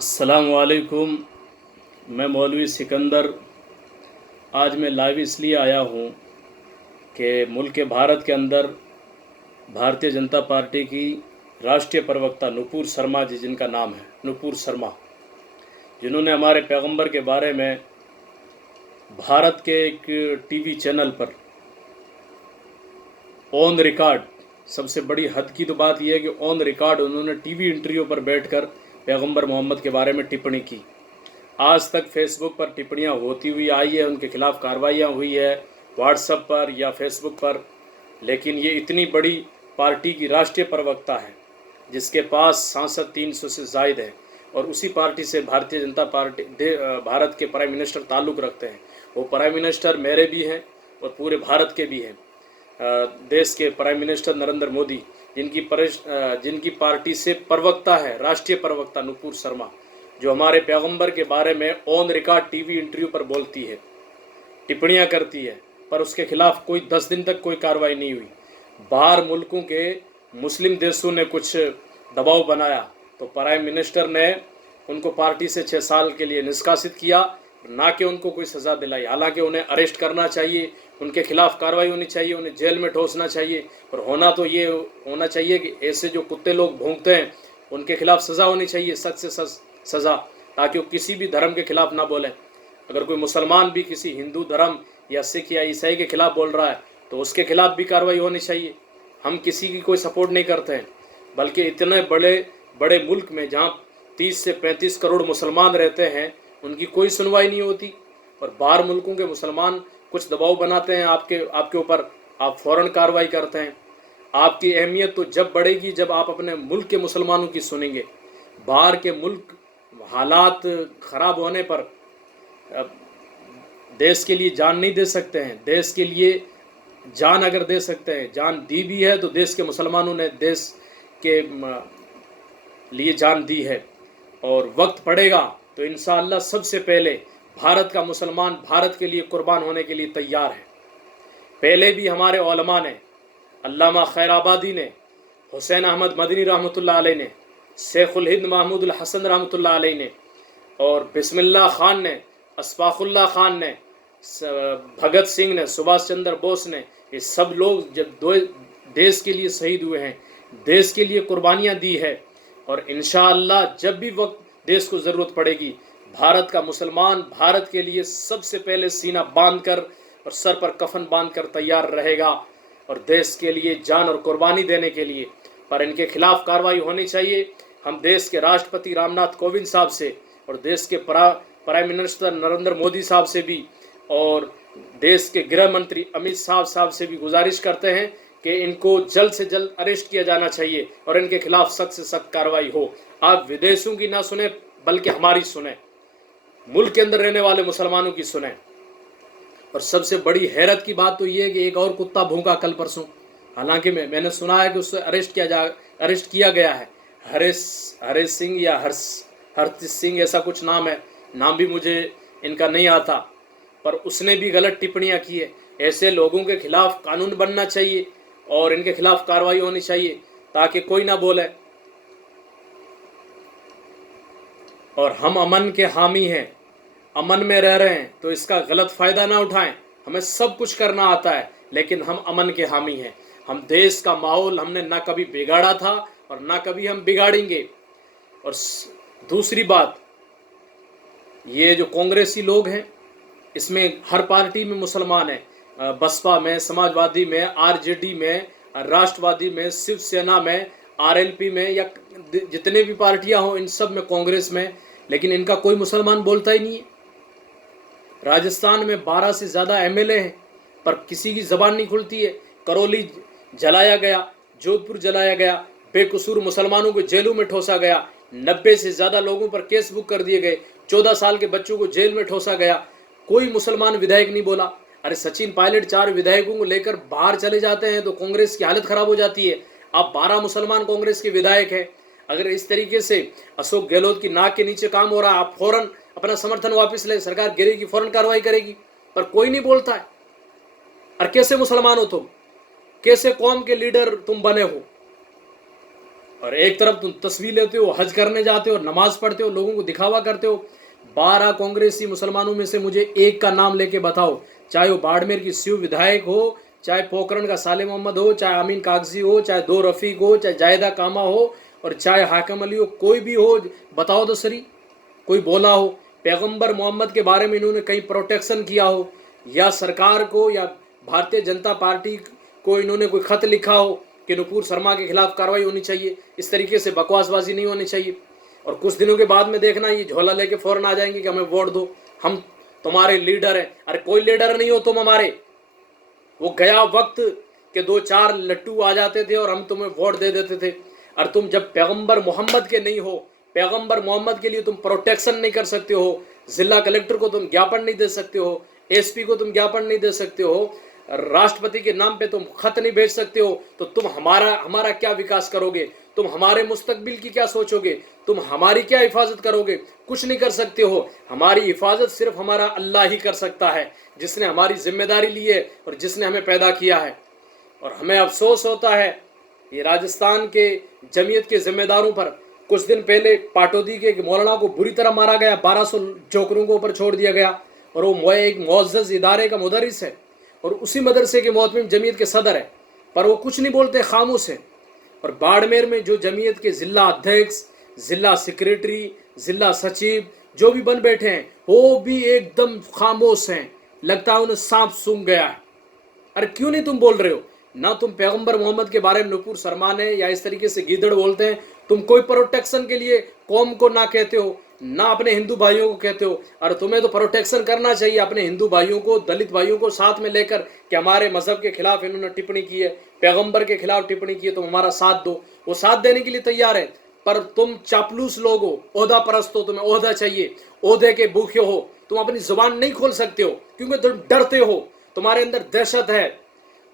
अस्सलामुअलैकुम। मैं मौलवी सिकंदर। आज मैं लाइव इसलिए आया हूँ कि मुल्क भारत के अंदर भारतीय जनता पार्टी की राष्ट्रीय प्रवक्ता नुपुर शर्मा जी, जिनका नाम है नुपुर शर्मा, जिन्होंने हमारे पैगंबर के बारे में भारत के एक टीवी चैनल पर ऑन रिकॉर्ड, सबसे बड़ी हद की तो बात यह है कि ऑन रिकॉर्ड उन्होंने टीवी इंटरव्यू पर बैठकर पैगंबर मोहम्मद के बारे में टिप्पणी की। आज तक फेसबुक पर टिप्पणियां होती हुई आई है, उनके खिलाफ कार्रवाइयाँ हुई है व्हाट्सएप पर या फेसबुक पर, लेकिन ये इतनी बड़ी पार्टी की राष्ट्रीय प्रवक्ता है जिसके पास सांसद 300 से जायद है और उसी पार्टी से भारतीय जनता पार्टी भारत के प्राइम मिनिस्टर ताल्लुक़ रखते हैं। वो प्राइम मिनिस्टर मेरे भी हैं और पूरे भारत के भी हैं। देश के प्राइम मिनिस्टर नरेंद्र मोदी, जिनकी पार्टी से प्रवक्ता है, राष्ट्रीय प्रवक्ता नुपुर शर्मा, जो हमारे पैगंबर के बारे में ऑन रिकॉर्ड टीवी इंटरव्यू पर बोलती है, टिप्पणियां करती है, पर उसके खिलाफ कोई 10 दिन तक कोई कार्रवाई नहीं हुई। बाहर मुल्कों के मुस्लिम देशों ने कुछ दबाव बनाया तो प्राइम मिनिस्टर ने उनको पार्टी से 6 साल के लिए निष्कासित किया, ना कि उनको कोई सज़ा दिलाई। हालांकि उन्हें अरेस्ट करना चाहिए, उनके खिलाफ कार्रवाई होनी चाहिए, उन्हें जेल में ठोसना चाहिए, और होना तो ये होना चाहिए कि ऐसे जो कुत्ते लोग भौंकते हैं उनके खिलाफ सज़ा होनी चाहिए, सख्त से सख्त सज़ा, ताकि वो किसी भी धर्म के खिलाफ ना बोलें। अगर कोई मुसलमान भी किसी हिंदू धर्म या सिख या ईसाई के खिलाफ बोल रहा है तो उसके खिलाफ भी कार्रवाई होनी चाहिए। हम किसी की कोई सपोर्ट नहीं करते हैं, बल्कि इतने बड़े बड़े मुल्क में जहाँ 30 से 35 करोड़ मुसलमान रहते हैं उनकी कोई सुनवाई नहीं होती, और बाहर मुल्कों के मुसलमान कुछ दबाव बनाते हैं आपके ऊपर, आप फ़ौरन कार्रवाई करते हैं। आपकी अहमियत तो जब बढ़ेगी जब आप अपने मुल्क के मुसलमानों की सुनेंगे। बाहर के मुल्क हालात ख़राब होने पर देश के लिए जान नहीं दे सकते हैं। देश के लिए जान अगर दे सकते हैं, जान दी भी है तो देश के मुसलमानों ने देश के लिए जान दी है, और वक्त पड़ेगा तो इंशाअल्लाह सबसे पहले भारत का मुसलमान भारत के लिए कुर्बान होने के लिए तैयार है। पहले भी हमारे उलमा ने, अल्लामा खैराबादी ने, हुसैन अहमद मदनी रहमतुल्लाह अलैह ने, शेखुल हिंद महमूदुल हसन रहमतुल्लाह अलैह ने, और बिस्मिल्लाह खान ने, अशफाकुल्लाह खान ने, भगत सिंह ने, सुभाष चंद्र बोस ने, ये सब लोग जब देश के लिए शहीद हुए हैं, देश के लिए कुर्बानियाँ दी है, और इंशाअल्लाह जब भी वक्त देश को ज़रूरत पड़ेगी, भारत का मुसलमान भारत के लिए सबसे पहले सीना बांधकर और सर पर कफन बांधकर तैयार रहेगा, और देश के लिए जान और कुर्बानी देने के लिए। पर इनके खिलाफ कार्रवाई होनी चाहिए। हम देश के राष्ट्रपति रामनाथ कोविंद साहब से और देश के प्राइम मिनिस्टर नरेंद्र मोदी साहब से भी और देश के गृह मंत्री अमित शाह साहब से भी गुजारिश करते हैं कि इनको जल्द से जल्द अरेस्ट किया जाना चाहिए और इनके खिलाफ सख्त से सख्त कार्रवाई हो। आप विदेशों की ना सुने बल्कि हमारी सुने, मुल्क के अंदर रहने वाले मुसलमानों की सुने। और सबसे बड़ी हैरत की बात तो ये है कि एक और कुत्ता भौंका कल परसों, हालांकि मैंने सुना है कि उससे अरेस्ट किया गया है। हरीश सिंह या हरत सिंह ऐसा कुछ नाम है, नाम भी मुझे इनका नहीं आता, पर उसने भी गलत टिप्पणियां की है। ऐसे लोगों के खिलाफ कानून बनना चाहिए और इनके खिलाफ कार्रवाई होनी चाहिए ताकि कोई ना बोले। और हम अमन के हामी हैं, अमन में रह रहे हैं, तो इसका गलत फ़ायदा ना उठाएं। हमें सब कुछ करना आता है, लेकिन हम अमन के हामी हैं। हम देश का माहौल हमने ना कभी बिगाड़ा था और ना कभी हम बिगाड़ेंगे। और दूसरी बात, ये जो कांग्रेसी लोग हैं, इसमें हर पार्टी में मुसलमान हैं, बसपा में, समाजवादी में, आरजेडी में, राष्ट्रवादी में, शिवसेना में, आरएलपी में, या जितने भी पार्टियां हों इन सब में, कांग्रेस में, लेकिन इनका कोई मुसलमान बोलता ही नहीं है। राजस्थान में 12 से ज़्यादा एमएलए हैं पर किसी की ज़बान नहीं खुलती है। करौली जलाया गया, जोधपुर जलाया गया, बेकसूर मुसलमानों को जेलों में ठोसा गया, 90 से ज़्यादा लोगों पर केस बुक कर दिए गए, 14 साल के बच्चों को जेल में ठोसा गया, कोई मुसलमान विधायक नहीं बोला। अरे सचिन पायलट 4 विधायकों को लेकर बाहर चले जाते हैं तो कांग्रेस की हालत ख़राब हो जाती है। अब 12 मुसलमान कांग्रेस के विधायक हैं। अगर इस तरीके से अशोक गहलोत की नाक के नीचे काम हो रहा है, आप फौरन अपना समर्थन वापस ले, सरकार गिरेगी, फौरन कार्रवाई करेगी, पर कोई नहीं बोलता है। और कैसे मुसलमान हो तुम, कैसे कौम के लीडर तुम बने हो? और एक तरफ तुम तस्वीर लेते हो, हज करने जाते हो, नमाज पढ़ते हो, लोगों को दिखावा करते हो। 12 कांग्रेसी मुसलमानों में से मुझे एक का नाम लेके बताओ, चाहे वो बाड़मेर की शिव विधायक हो, चाहे पोखरण का साले मोहम्मद हो, चाहे अमीन कागजी हो, चाहे दो रफीक हो, चाहे जायदा कामा हो, और चाहे हाकिम अली हो, कोई भी हो, बताओ तो सही कोई बोला हो पैगंबर मोहम्मद के बारे में इन्होंने कहीं प्रोटेक्शन किया हो, या सरकार को या भारतीय जनता पार्टी को इन्होंने कोई खत लिखा हो कि नुपुर शर्मा के खिलाफ कार्रवाई होनी चाहिए, इस तरीके से बकवासबाजी नहीं होनी चाहिए। और कुछ दिनों के बाद में देखना ये झोला लेके फौरन आ जाएंगे कि हमें वोट दो, हम तुम्हारे लीडर हैं। अरे कोई लीडर नहीं हो तुम हमारे। वो गया वक्त के 2-4 लट्टू आ जाते थे और हम तुम्हें वोट दे देते थे। और तुम जब पैगंबर मोहम्मद के नहीं हो, पैगंबर मोहम्मद के लिए तुम प्रोटेक्शन नहीं कर सकते हो, जिला कलेक्टर को तुम ज्ञापन नहीं दे सकते हो, एसपी को तुम ज्ञापन नहीं दे सकते हो, राष्ट्रपति के नाम पे तुम खत नहीं भेज सकते हो, तो तुम हमारा क्या विकास करोगे? तुम हमारे मुस्तकबिल की क्या सोचोगे? तुम हमारी क्या हिफाजत करोगे? कुछ नहीं कर सकते हो। हमारी हिफाजत सिर्फ हमारा अल्लाह ही कर सकता है, जिसने हमारी जिम्मेदारी ली है और जिसने हमें पैदा किया है। और हमें अफसोस होता है ये राजस्थान के जमीयत के जिम्मेदारों पर। कुछ दिन पहले पाटौदी के मौलाना को बुरी तरह मारा गया, 1200 जोकरों को ऊपर छोड़ दिया गया, और वो एक मुअज़्ज़ज़ इदारे का मुदर्रिस है और उसी मदरसे के मोहतमिम जमीयत के सदर है, पर वो कुछ नहीं बोलते, खामोश है। और बाड़मेर में जो जमीयत के जिला अध्यक्ष, जिला सेक्रेटरी, जिला सचिव जो भी बन बैठे हैं, वो भी एकदम खामोश हैं, लगता है उन्हें सांप सूंघ गया है। अरे क्यों नहीं तुम बोल रहे हो? ना तुम पैगंबर मोहम्मद के बारे में नुपुर शर्मा ने या इस तरीके से गीदड़ बोलते हैं, तुम कोई प्रोटेक्शन के लिए कौम को ना कहते हो, ना अपने हिंदू भाइयों को कहते हो। और तुम्हें तो प्रोटेक्शन करना चाहिए अपने हिंदू भाइयों को, दलित भाइयों को साथ में लेकर कि हमारे मजहब के खिलाफ इन्होंने टिप्पणी की है, पैगंबर के खिलाफ टिप्पणी की है, तुम हमारा साथ दो। वो साथ देने के लिए तैयार है, पर तुम चापलूस लोग हो, ओहदा परस्त हो, तुम्हें ओहदा चाहिए, ओहदे के भूखे हो। तुम अपनी जुबान नहीं खोल सकते हो क्योंकि तुम डरते हो, तुम्हारे अंदर दहशत है,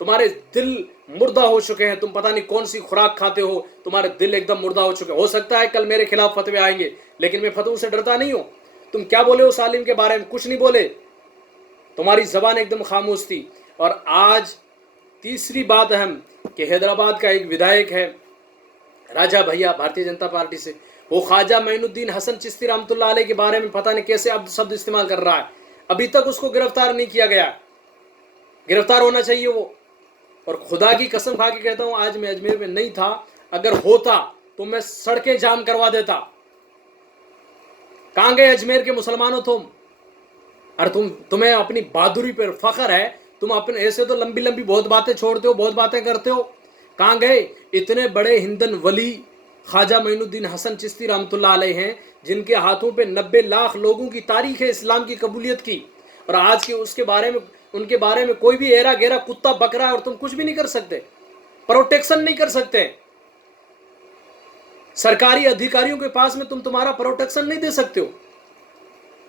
तुम्हारे दिल मुर्दा हो चुके हैं, तुम पता नहीं कौन सी खुराक खाते हो, तुम्हारे दिल एकदम मुर्दा हो चुके हैं। हो सकता है कल मेरे खिलाफ फतवे आएंगे, लेकिन मैं फतवों से डरता नहीं हूं। तुम क्या बोले हो सालिम के बारे में? कुछ नहीं बोले, तुम्हारी जबान एकदम खामोश थी। और आज तीसरी बात अहम कि हैदराबाद का एक विधायक है राजा भैया भारतीय जनता पार्टी से, वो ख्वाजा मोइनुद्दीन हसन चिश्ती रहमतुल्लाह अलैह के बारे में पता नहीं कैसे अब शब्द इस्तेमाल कर रहा है। अभी तक उसको गिरफ्तार नहीं किया गया, गिरफ्तार होना चाहिए वो। और खुदा की कसम खा के कहता हूं, आज मैं अजमेर में नहीं था, अगर होता तो मैं सड़कें जाम करवा देता। कहां गए अजमेर के मुसलमानों तुम? और तुम्हें अपनी बहादुरी पर फख्र है, तुम अपने ऐसे तो लंबी लंबी बहुत बातें छोड़ते हो, बहुत बातें करते हो। कहां गए इतने बड़े हिंदन वली ख्वाजा मोइनुद्दीन हसन चिश्ती रहमतुल्लाह अलैह हैं, जिनके हाथों पे 90 लाख लोगों की तारीख है इस्लाम की कबूलियत की, और आज के उसके बारे में उनके बारे में कोई भी एरा गेरा कुत्ता बक रहा है और तुम कुछ भी नहीं कर सकते, प्रोटेक्शन नहीं कर सकते। सरकारी अधिकारियों के पास में तुम तुम्हारा प्रोटेक्शन नहीं दे सकते हो।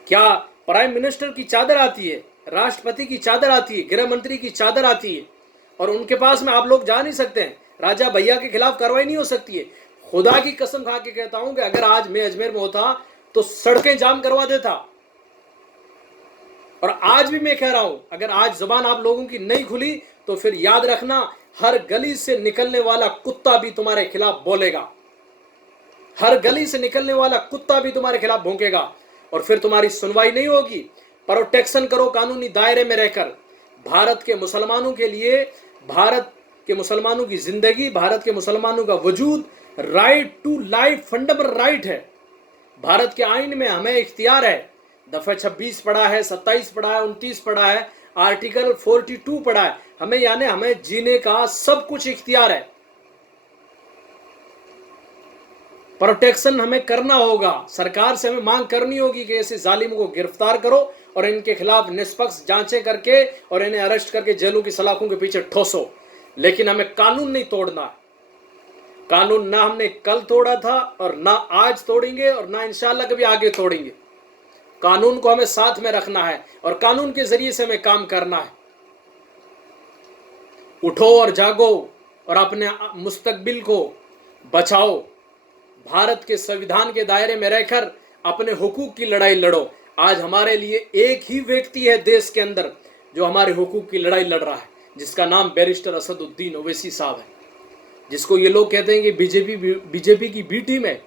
क्या प्राइम मिनिस्टर की चादर आती है, राष्ट्रपति की चादर आती है, गृह मंत्री की चादर आती है, और उनके पास में आप लोग जा नहीं सकते हैं? राजा भैया के खिलाफ कार्रवाई नहीं हो सकती है? खुदा की कसम खा के कहता हूं कि अगर आज मैं अजमेर में होता तो सड़कें जाम करवा देता। और आज भी मैं कह रहा हूं, अगर आज जुबान आप लोगों की नहीं खुली तो फिर याद रखना, हर गली से निकलने वाला कुत्ता भी तुम्हारे खिलाफ बोलेगा, हर गली से निकलने वाला कुत्ता भी तुम्हारे खिलाफ भौंकेगा, और फिर तुम्हारी सुनवाई नहीं होगी। प्रोटेक्शन करो कानूनी दायरे में रहकर। भारत के मुसलमानों के लिए, भारत के मुसलमानों की जिंदगी, भारत के मुसलमानों का वजूद, right to life fundamental right है। भारत के आईन में हमें इख्तियार है, दफा 26 पढ़ा है, 27 पढ़ा है, 29 पढ़ा है, आर्टिकल 42 पढ़ा है, हमें यानी हमें जीने का सब कुछ इख्तियार है। प्रोटेक्शन हमें करना होगा, सरकार से हमें मांग करनी होगी कि ऐसे जालिमों को गिरफ्तार करो और इनके खिलाफ निष्पक्ष जांचें करके और इन्हें अरेस्ट करके जेलों की सलाखों के पीछे ठोसो। लेकिन हमें कानून नहीं तोड़ना। कानून ना हमने कल तोड़ा था और ना आज तोड़ेंगे और ना इंशाल्लाह कभी आगे तोड़ेंगे। कानून को हमें साथ में रखना है और कानून के जरिए से हमें काम करना है। उठो और जागो और अपने मुस्तकबिल को बचाओ। भारत के संविधान के दायरे में रहकर अपने हुकूक की लड़ाई लड़ो। आज हमारे लिए एक ही व्यक्ति है देश के अंदर जो हमारे हुकूक की लड़ाई लड़ रहा है, जिसका नाम बैरिस्टर असदुद्दीन ओवैसी साहब है, जिसको ये लोग कहते हैं कि बीजेपी की बी टीम है।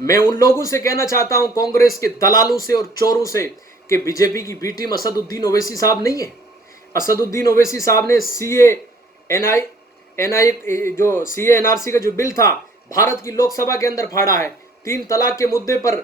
मैं उन लोगों से कहना चाहता हूं, कांग्रेस के दलालों से और चोरों से, कि बीजेपी की बी टीम असदुद्दीन ओवैसी साहब नहीं है। असदुद्दीन ओवैसी साहब ने सीए एनआरसी का जो बिल था भारत की लोकसभा के अंदर फाड़ा है। 3 तलाक के मुद्दे पर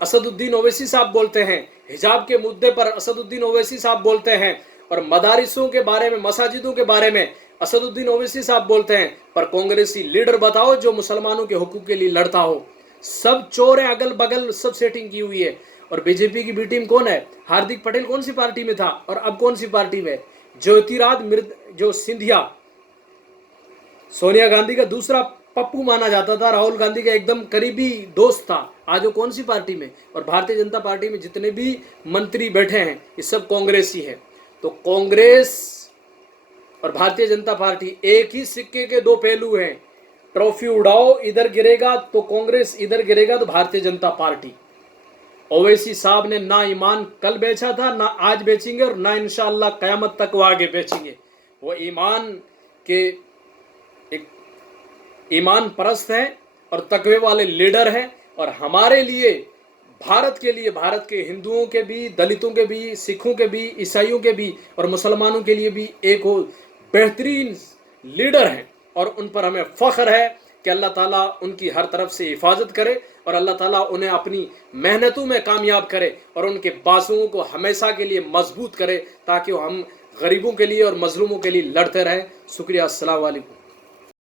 असदुद्दीन ओवैसी साहब बोलते हैं, हिजाब के मुद्दे पर असदुद्दीन ओवैसी साहब बोलते हैं, और मदारिसों के बारे में, मसाजिदों के बारे में असदुद्दीन ओवैसी साहब बोलते हैं। पर कांग्रेसी लीडर बताओ जो मुसलमानों के हुकूक के लिए लड़ता हो। सब चोर हैं, अगल बगल सब सेटिंग की हुई है। और बीजेपी की बी टीम कौन है? हार्दिक पटेल कौन सी पार्टी में था और अब कौन सी पार्टी में? जो सिंधिया, सोनिया गांधी का दूसरा पप्पू माना जाता था, राहुल गांधी का एकदम करीबी दोस्त था, आज वो कौन सी पार्टी में? और भारतीय जनता पार्टी में जितने भी मंत्री बैठे हैं ये सब कांग्रेसी है। तो कांग्रेस और भारतीय जनता पार्टी एक ही सिक्के के 2 पहलू हैं। ट्रॉफी उड़ाओ, इधर गिरेगा तो कांग्रेस, इधर गिरेगा तो भारतीय जनता पार्टी। ओवैसी साहब ने ना ईमान कल बेचा था, ना आज बेचेंगे, और ना इंशाअल्लाह कयामत तक वो आगे बेचेंगे। वो ईमान परस्त है और तकवे वाले लीडर हैं। और हमारे लिए, भारत के लिए, भारत के हिंदुओं के भी, दलितों के भी, सिखों के भी, ईसाइयों के भी और मुसलमानों के लिए भी एक वो बेहतरीन लीडर हैं। और उन पर हमें फख्र है कि अल्लाह ताला उनकी हर तरफ से हिफाजत करे और अल्लाह ताला उन्हें अपनी मेहनतों में कामयाब करे और उनके बाजुओं को हमेशा के लिए मजबूत करे, ताकि हम गरीबों के लिए और मजलूमों के लिए लड़ते रहें। शुक्रिया। अस्सलाम वालेकुम।